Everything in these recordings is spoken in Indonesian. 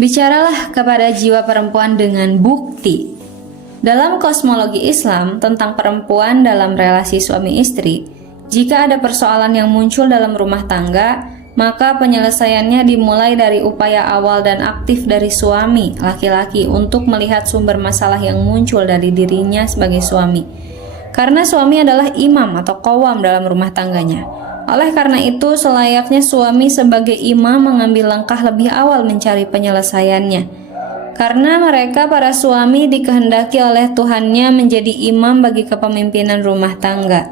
Bicaralah kepada jiwa perempuan dengan bukti. Dalam kosmologi Islam tentang perempuan dalam relasi suami istri, jika ada persoalan yang muncul dalam rumah tangga, maka penyelesaiannya dimulai dari upaya awal dan aktif dari suami, laki-laki, untuk melihat sumber masalah yang muncul dari dirinya sebagai suami. Karena suami adalah imam atau qawam dalam rumah tangganya. Oleh karena itu, selayaknya suami sebagai imam mengambil langkah lebih awal mencari penyelesaiannya. Karena mereka para suami dikehendaki oleh Tuhannya menjadi imam bagi kepemimpinan rumah tangga.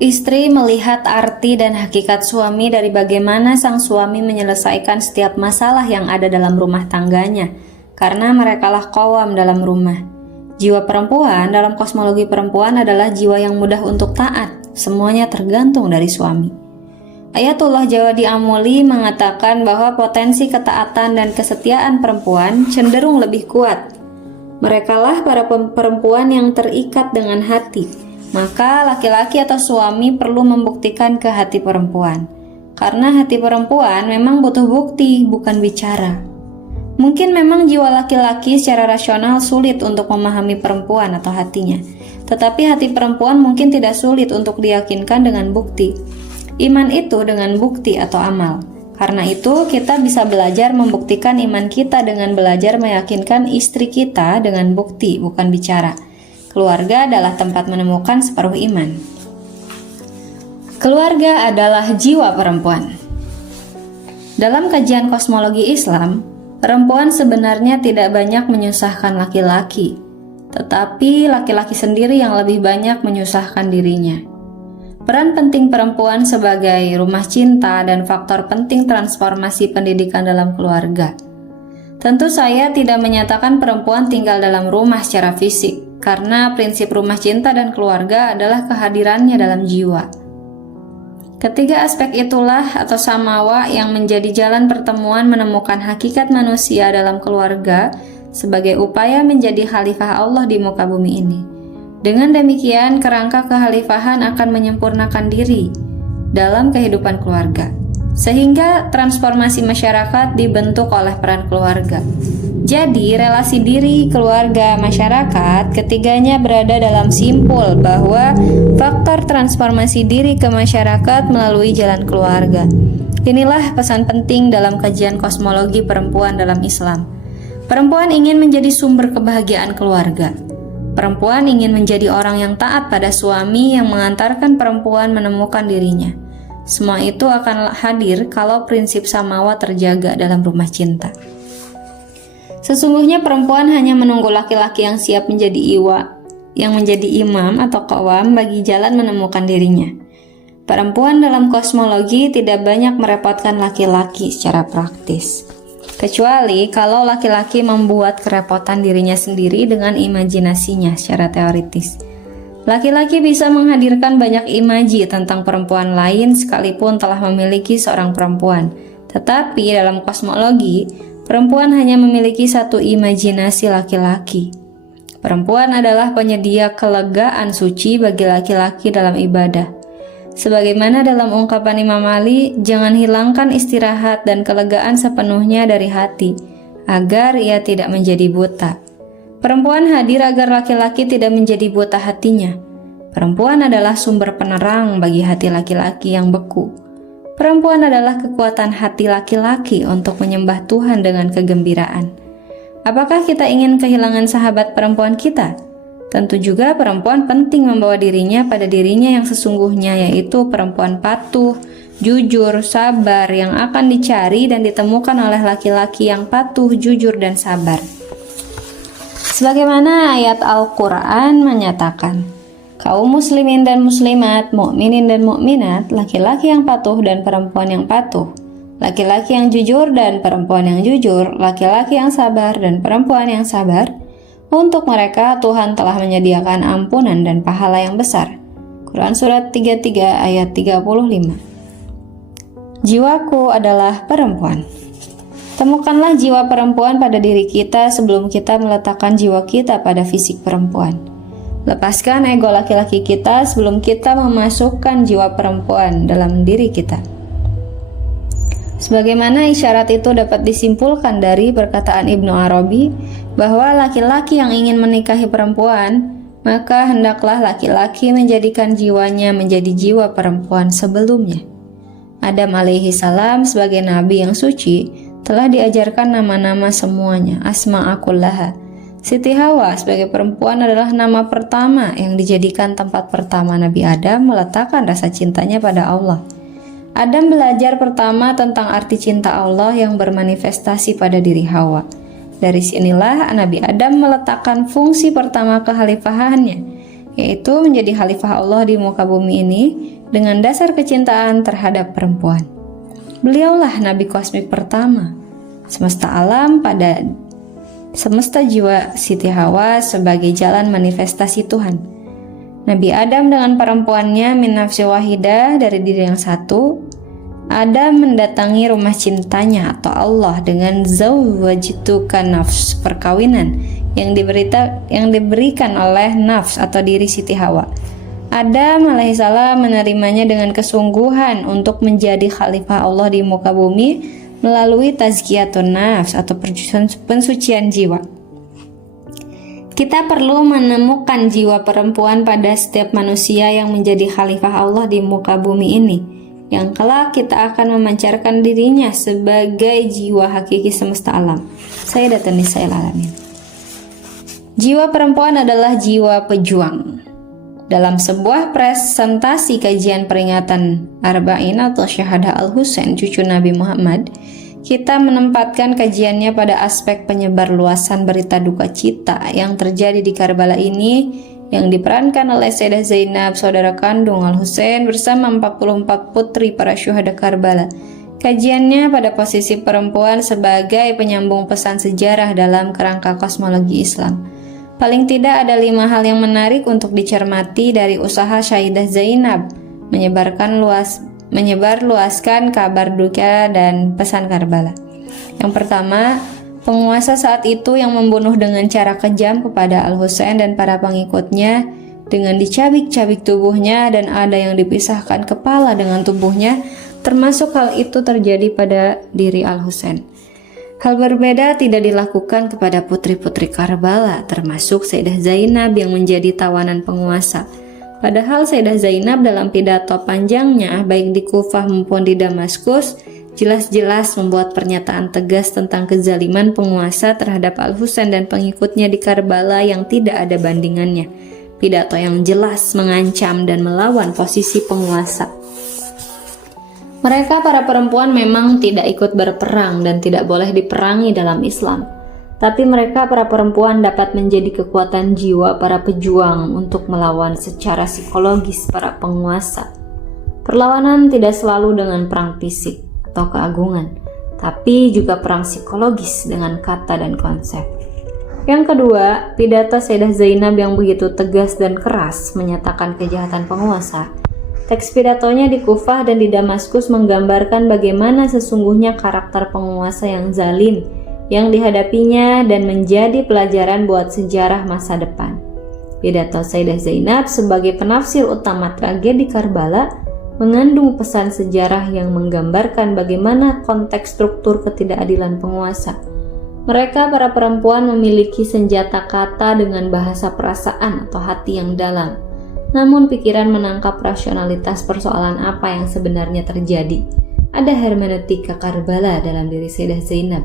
Istri melihat arti dan hakikat suami dari bagaimana sang suami menyelesaikan setiap masalah yang ada dalam rumah tangganya, karena merekalah qawam dalam rumah. Jiwa perempuan dalam kosmologi perempuan adalah jiwa yang mudah untuk taat, semuanya tergantung dari suami. Ayatullah Jawadi Amuli mengatakan bahwa potensi ketaatan dan kesetiaan perempuan cenderung lebih kuat. Merekalah para perempuan yang terikat dengan hati. Maka laki-laki atau suami perlu membuktikan ke hati perempuan. Karena hati perempuan memang butuh bukti, bukan bicara. Mungkin memang jiwa laki-laki secara rasional sulit untuk memahami perempuan atau hatinya. Tetapi hati perempuan mungkin tidak sulit untuk diyakinkan dengan bukti. Iman itu dengan bukti atau amal. Karena itu kita bisa belajar membuktikan iman kita dengan belajar meyakinkan istri kita dengan bukti, bukan bicara. Keluarga adalah tempat menemukan separuh iman. Keluarga adalah jiwa perempuan. Dalam kajian kosmologi Islam, perempuan sebenarnya tidak banyak menyusahkan laki-laki, tetapi laki-laki sendiri yang lebih banyak menyusahkan dirinya. Peran penting perempuan sebagai rumah cinta dan faktor penting transformasi pendidikan dalam keluarga. Tentu saya tidak menyatakan perempuan tinggal dalam rumah secara fisik, karena prinsip rumah cinta dan keluarga adalah kehadirannya dalam jiwa. Ketiga aspek itulah atau samawa yang menjadi jalan pertemuan menemukan hakikat manusia dalam keluarga sebagai upaya menjadi khalifah Allah di muka bumi ini. Dengan demikian, kerangka kekhalifahan akan menyempurnakan diri dalam kehidupan keluarga, sehingga transformasi masyarakat dibentuk oleh peran keluarga. Jadi, relasi diri, keluarga, masyarakat, ketiganya berada dalam simpul bahwa faktor transformasi diri ke masyarakat melalui jalan keluarga. Inilah pesan penting dalam kajian kosmologi perempuan dalam Islam. Perempuan ingin menjadi sumber kebahagiaan keluarga. Perempuan ingin menjadi orang yang taat pada suami yang mengantarkan perempuan menemukan dirinya. Semua itu akan hadir kalau prinsip samawa terjaga dalam rumah cinta. Sesungguhnya perempuan hanya menunggu laki-laki yang siap menjadi yang menjadi imam atau qawam bagi jalan menemukan dirinya. Perempuan dalam kosmologi tidak banyak merepotkan laki-laki secara praktis. Kecuali kalau laki-laki membuat kerepotan dirinya sendiri dengan imajinasinya secara teoritis. Laki-laki bisa menghadirkan banyak imaji tentang perempuan lain sekalipun telah memiliki seorang perempuan. Tetapi dalam kosmologi, perempuan hanya memiliki satu imajinasi laki-laki. Perempuan adalah penyedia kelegaan suci bagi laki-laki dalam ibadah. Sebagaimana dalam ungkapan Imam Ali, jangan hilangkan istirahat dan kelegaan sepenuhnya dari hati, agar ia tidak menjadi buta. Perempuan hadir agar laki-laki tidak menjadi buta hatinya. Perempuan adalah sumber penerang bagi hati laki-laki yang beku. Perempuan adalah kekuatan hati laki-laki untuk menyembah Tuhan dengan kegembiraan. Apakah kita ingin kehilangan sahabat perempuan kita? Tentu juga perempuan penting membawa dirinya pada dirinya yang sesungguhnya, yaitu perempuan patuh, jujur, sabar yang akan dicari dan ditemukan oleh laki-laki yang patuh, jujur, dan sabar. Sebagaimana ayat Al-Quran menyatakan, kaum muslimin dan muslimat, mukminin dan mukminat, laki-laki yang patuh dan perempuan yang patuh, laki-laki yang jujur dan perempuan yang jujur, laki-laki yang sabar dan perempuan yang sabar. Untuk mereka Tuhan telah menyediakan ampunan dan pahala yang besar. Quran Surat 33 ayat 35. Jiwaku adalah perempuan. Temukanlah jiwa perempuan pada diri kita sebelum kita meletakkan jiwa kita pada fisik perempuan. Lepaskan ego laki-laki kita sebelum kita memasukkan jiwa perempuan dalam diri kita. Sebagaimana isyarat itu dapat disimpulkan dari perkataan Ibnu Arabi bahwa laki-laki yang ingin menikahi perempuan, maka hendaklah laki-laki menjadikan jiwanya menjadi jiwa perempuan sebelumnya. Adam alaihi salam sebagai nabi yang suci telah diajarkan nama-nama semuanya, asma'akullaha. Siti Hawa sebagai perempuan adalah nama pertama yang dijadikan tempat pertama Nabi Adam meletakkan rasa cintanya pada Allah. Adam belajar pertama tentang arti cinta Allah yang bermanifestasi pada diri Hawa. Dari sinilah Nabi Adam meletakkan fungsi pertama kekhalifahannya, yaitu menjadi khalifah Allah di muka bumi ini dengan dasar kecintaan terhadap perempuan. Beliaulah Nabi kosmik pertama. Semesta alam pada semesta jiwa Siti Hawa sebagai jalan manifestasi Tuhan. Nabi Adam dengan perempuannya min nafsi wahidah dari diri yang satu. Adam mendatangi rumah cintanya atau Allah dengan zawwajtuka nafs, perkawinan yang diberikan oleh nafs atau diri Siti Hawa. Adam alaihissalam menerimanya dengan kesungguhan untuk menjadi khalifah Allah di muka bumi melalui tazkiyatun nafs atau pensucian jiwa. Kita perlu menemukan jiwa perempuan pada setiap manusia yang menjadi khalifah Allah di muka bumi ini, yang kelak kita akan memancarkan dirinya sebagai jiwa hakiki semesta alam. Sayyidatun Nisa'il Alamin. Jiwa perempuan adalah jiwa pejuang. Dalam sebuah presentasi kajian peringatan Arba'in atau Syahadah Al-Husain, cucu Nabi Muhammad, kita menempatkan kajiannya pada aspek penyebar luasan berita duka cita yang terjadi di Karbala ini, yang diperankan oleh Sayyidah Zainab, saudara kandung Al-Husain, bersama 44 putri para syuhada Karbala. Kajiannya pada posisi perempuan sebagai penyambung pesan sejarah dalam kerangka kosmologi Islam. Paling tidak ada 5 hal yang menarik untuk dicermati dari usaha Sayyidah Zainab menyebar luaskan kabar duka dan pesan Karbala. Yang pertama, penguasa saat itu yang membunuh dengan cara kejam kepada Al-Husain dan para pengikutnya dengan dicabik-cabik tubuhnya dan ada yang dipisahkan kepala dengan tubuhnya, termasuk hal itu terjadi pada diri Al-Husain. Hal berbeda tidak dilakukan kepada putri-putri Karbala, termasuk Sayyidah Zainab yang menjadi tawanan penguasa. Padahal Sayyidah Zainab dalam pidato panjangnya baik di Kufah maupun di Damaskus jelas-jelas membuat pernyataan tegas tentang kezaliman penguasa terhadap Al-Husain dan pengikutnya di Karbala yang tidak ada bandingannya. Pidato yang jelas mengancam dan melawan posisi penguasa. Mereka para perempuan memang tidak ikut berperang dan tidak boleh diperangi dalam Islam. Tapi mereka para perempuan dapat menjadi kekuatan jiwa para pejuang untuk melawan secara psikologis para penguasa. Perlawanan tidak selalu dengan perang fisik atau keagungan, tapi juga perang psikologis dengan kata dan konsep. Yang kedua, pidato Sayyidah Zainab yang begitu tegas dan keras menyatakan kejahatan penguasa. Teks pidatonya di Kufah dan di Damaskus menggambarkan bagaimana sesungguhnya karakter penguasa yang zalim yang dihadapinya dan menjadi pelajaran buat sejarah masa depan. Pidato Sayyidah Zainab sebagai penafsir utama tragedi Karbala mengandung pesan sejarah yang menggambarkan bagaimana konteks struktur ketidakadilan penguasa. Mereka para perempuan memiliki senjata kata dengan bahasa perasaan atau hati yang dalam. Namun pikiran menangkap rasionalitas persoalan apa yang sebenarnya terjadi. Ada hermeneutika Karbala dalam diri Sayyidah Zainab.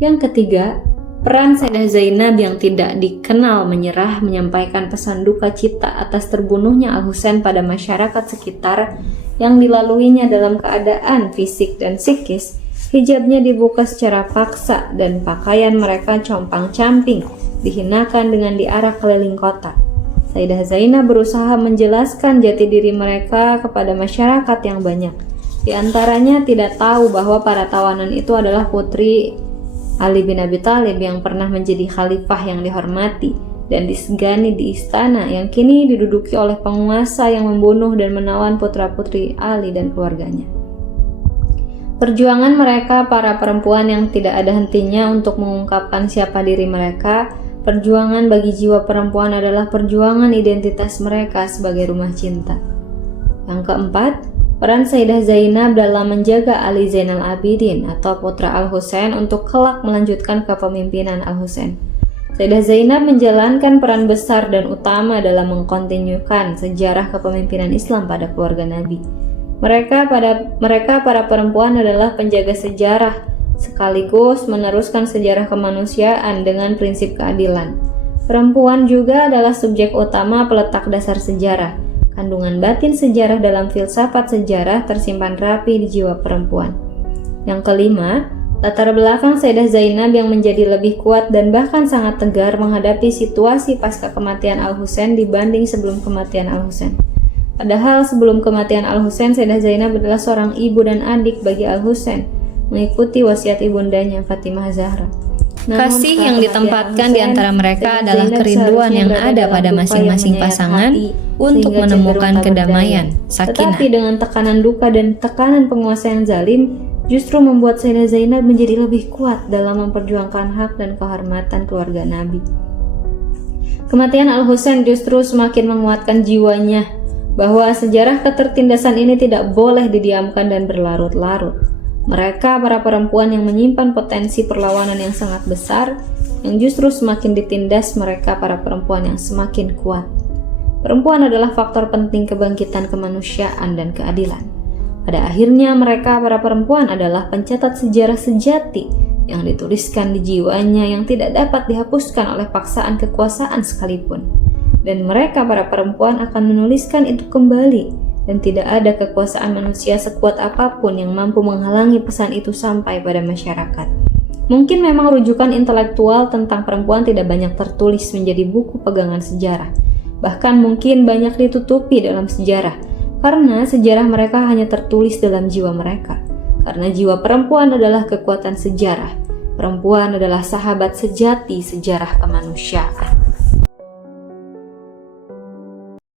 Yang ketiga, peran Sayyidah Zainab yang tidak dikenal menyerah menyampaikan pesan duka cita atas terbunuhnya Al-Husain pada masyarakat sekitar yang dilaluinya dalam keadaan fisik dan psikis. Hijabnya dibuka secara paksa dan pakaian mereka compang-camping, dihinakan dengan diarak keliling kota. Sayyidah Zainab berusaha menjelaskan jati diri mereka kepada masyarakat yang banyak. Di antaranya tidak tahu bahwa para tawanan itu adalah putri Ali bin Abi Thalib yang pernah menjadi khalifah yang dihormati dan disegani di istana yang kini diduduki oleh penguasa yang membunuh dan menawan putra-putri Ali dan keluarganya. Perjuangan mereka para perempuan yang tidak ada hentinya untuk mengungkapkan siapa diri mereka. Perjuangan bagi jiwa perempuan adalah perjuangan identitas mereka sebagai rumah cinta. Yang keempat, peran Sayyidah Zainab dalam menjaga Ali Zainal Abidin atau putra Al-Husain untuk kelak melanjutkan kepemimpinan Al-Husain. Sayyidah Zainab menjalankan peran besar dan utama dalam mengkontinyukan sejarah kepemimpinan Islam pada keluarga Nabi. Mereka para perempuan adalah penjaga sejarah, sekaligus meneruskan sejarah kemanusiaan dengan prinsip keadilan. Perempuan juga adalah subjek utama peletak dasar sejarah. Kandungan batin sejarah dalam filsafat sejarah tersimpan rapi di jiwa perempuan. Yang kelima, latar belakang Sayyidah Zainab yang menjadi lebih kuat dan bahkan sangat tegar menghadapi situasi pasca kematian Al-Husain dibanding sebelum kematian Al-Husain. Padahal sebelum kematian Al-Husain, Sayyidah Zainab adalah seorang ibu dan adik bagi Al-Husain, mengikuti wasiat ibundanya Fatimah Zahra. Kasih yang ditempatkan di antara mereka adalah kerinduan yang ada pada masing-masing pasangan untuk menemukan kedamaian, sakinah. Tetapi dengan tekanan duka dan tekanan penguasa yang zalim, justru membuat Sayyidah Zainab menjadi lebih kuat dalam memperjuangkan hak dan kehormatan keluarga Nabi. Kematian Al-Husain justru semakin menguatkan jiwanya bahwa sejarah ketertindasan ini tidak boleh didiamkan dan berlarut-larut. Mereka para perempuan yang menyimpan potensi perlawanan yang sangat besar, yang justru semakin ditindas mereka para perempuan yang semakin kuat. Perempuan adalah faktor penting kebangkitan kemanusiaan dan keadilan. Pada akhirnya mereka para perempuan adalah pencatat sejarah sejati yang dituliskan di jiwanya yang tidak dapat dihapuskan oleh paksaan kekuasaan sekalipun. Dan mereka para perempuan akan menuliskan itu kembali, dan tidak ada kekuasaan manusia sekuat apapun yang mampu menghalangi pesan itu sampai pada masyarakat. Mungkin memang rujukan intelektual tentang perempuan tidak banyak tertulis menjadi buku pegangan sejarah. Bahkan mungkin banyak ditutupi dalam sejarah, karena sejarah mereka hanya tertulis dalam jiwa mereka. Karena jiwa perempuan adalah kekuatan sejarah. Perempuan adalah sahabat sejati sejarah kemanusiaan.